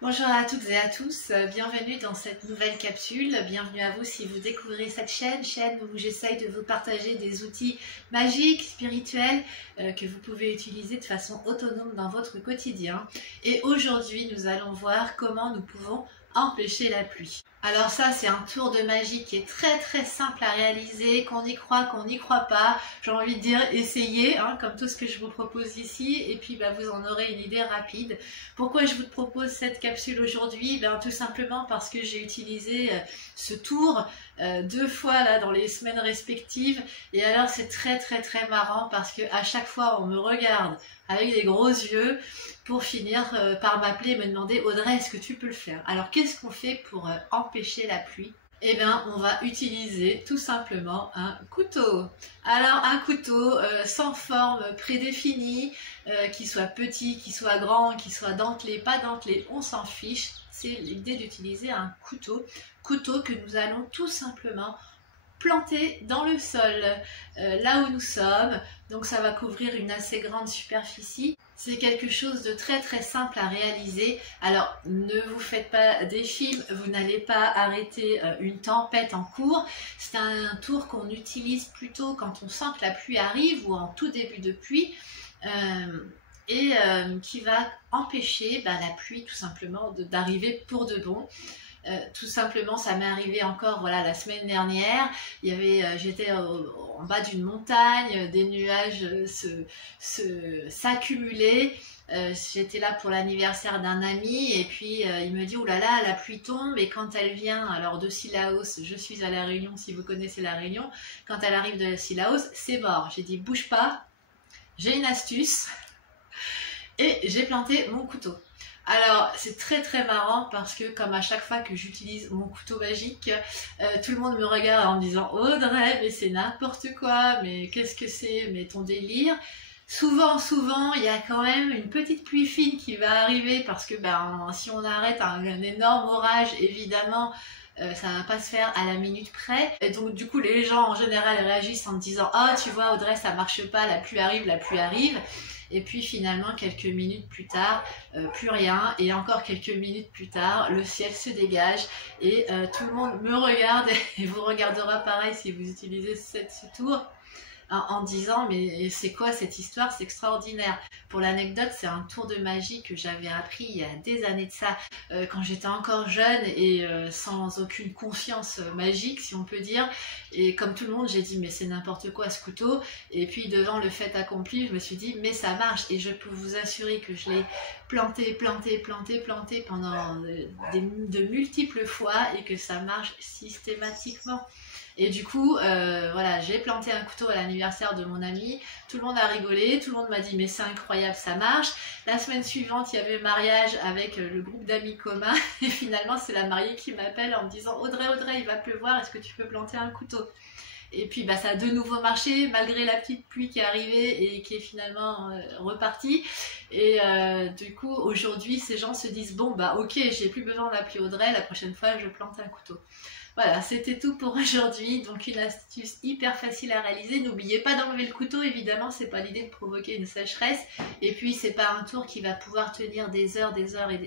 Bonjour à toutes et à tous, bienvenue dans cette nouvelle capsule, bienvenue à vous si vous découvrez cette chaîne où j'essaye de vous partager des outils magiques, spirituels que vous pouvez utiliser de façon autonome dans votre quotidien. Et aujourd'hui nous allons voir comment nous pouvons empêcher la pluie. Alors ça c'est un tour de magie qui est très simple à réaliser, qu'on y croit pas, j'ai envie de dire essayez, comme tout ce que je vous propose ici, et puis vous en aurez une idée rapide. Pourquoi je vous propose cette capsule aujourd'hui? Tout simplement parce que j'ai utilisé ce tour 2 fois là dans les semaines respectives, et alors c'est très marrant parce que à chaque fois on me regarde avec des gros yeux pour finir par m'appeler et me demander Audrey, est-ce que tu peux le faire? Alors qu'est-ce qu'on fait pour empêcher la pluie? Eh bien, on va utiliser tout simplement un couteau. Alors, un couteau sans forme prédéfinie, qui soit petit, qui soit grand, qui soit dentelé, pas dentelé, on s'en fiche. C'est l'idée d'utiliser un couteau que nous allons tout simplement planter dans le sol, là où nous sommes. Donc ça va couvrir une assez grande superficie. C'est quelque chose de très simple à réaliser. Alors ne vous faites pas des films, vous n'allez pas arrêter une tempête en cours. C'est un tour qu'on utilise plutôt quand on sent que la pluie arrive ou en tout début de pluie. Qui va empêcher la pluie tout simplement d'arriver pour de bon. Tout simplement, ça m'est arrivé encore la semaine dernière. J'étais en bas d'une montagne, des nuages s'accumulaient. J'étais là pour l'anniversaire d'un ami et puis il me dit oh là là, la pluie tombe, et quand elle vient alors de Cilaos, je suis à La Réunion si vous connaissez La Réunion, quand elle arrive de Cilaos, c'est mort. J'ai dit bouge pas, j'ai une astuce, et j'ai planté mon couteau. Alors c'est très marrant parce que comme à chaque fois que j'utilise mon couteau magique, tout le monde me regarde en me disant Audrey, mais c'est n'importe quoi, mais qu'est-ce que c'est, mais ton délire. Souvent il y a quand même une petite pluie fine qui va arriver parce que si on arrête un énorme orage, évidemment ça va pas se faire à la minute près, et donc du coup les gens en général réagissent en me disant oh tu vois Audrey, ça marche pas, la pluie arrive. Et puis finalement, quelques minutes plus tard, plus rien. Et encore quelques minutes plus tard, le ciel se dégage et tout le monde me regarde et vous regardera pareil si vous utilisez ce tour en disant mais c'est quoi cette histoire, c'est extraordinaire. Pour l'anecdote, c'est un tour de magie que j'avais appris il y a des années de ça, quand j'étais encore jeune et sans aucune confiance magique si on peut dire, et comme tout le monde j'ai dit mais c'est n'importe quoi ce couteau, et puis devant le fait accompli je me suis dit mais ça marche, et je peux vous assurer que je l'ai planté pendant de multiples fois et que ça marche systématiquement. Et du coup, j'ai planté un couteau à l'anniversaire de mon ami, tout le monde a rigolé, tout le monde m'a dit mais c'est incroyable, ça marche. La semaine suivante, il y avait mariage avec le groupe d'amis communs, et finalement c'est la mariée qui m'appelle en me disant Audrey, il va pleuvoir, est-ce que tu peux planter un couteau? Et puis ça a de nouveau marché, malgré la petite pluie qui est arrivée et qui est finalement repartie. Et du coup, aujourd'hui, ces gens se disent bon ok, j'ai plus besoin d'appeler Audrey, la prochaine fois je plante un couteau. Voilà, c'était tout pour aujourd'hui. Donc une astuce hyper facile à réaliser. N'oubliez pas d'enlever le couteau, évidemment, c'est pas l'idée de provoquer une sécheresse. Et puis c'est pas un tour qui va pouvoir tenir des heures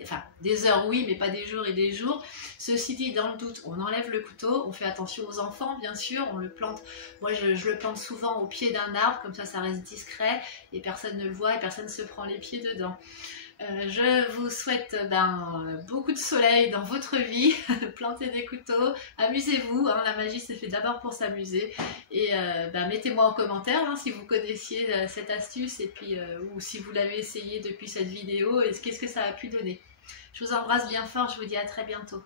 enfin des heures oui, mais pas des jours et des jours. Ceci dit, dans le doute, on enlève le couteau, on fait attention aux enfants, bien sûr, on le plante. Moi je le plante souvent au pied d'un arbre, comme ça reste discret et personne ne le voit et personne ne se prend les pieds dedans. Je vous souhaite beaucoup de soleil dans votre vie, plantez des couteaux, amusez-vous, la magie c'est fait d'abord pour s'amuser, et mettez-moi en commentaire si vous connaissiez cette astuce, et puis ou si vous l'avez essayé depuis cette vidéo, et qu'est-ce que ça a pu donner. Je vous embrasse bien fort, je vous dis à très bientôt.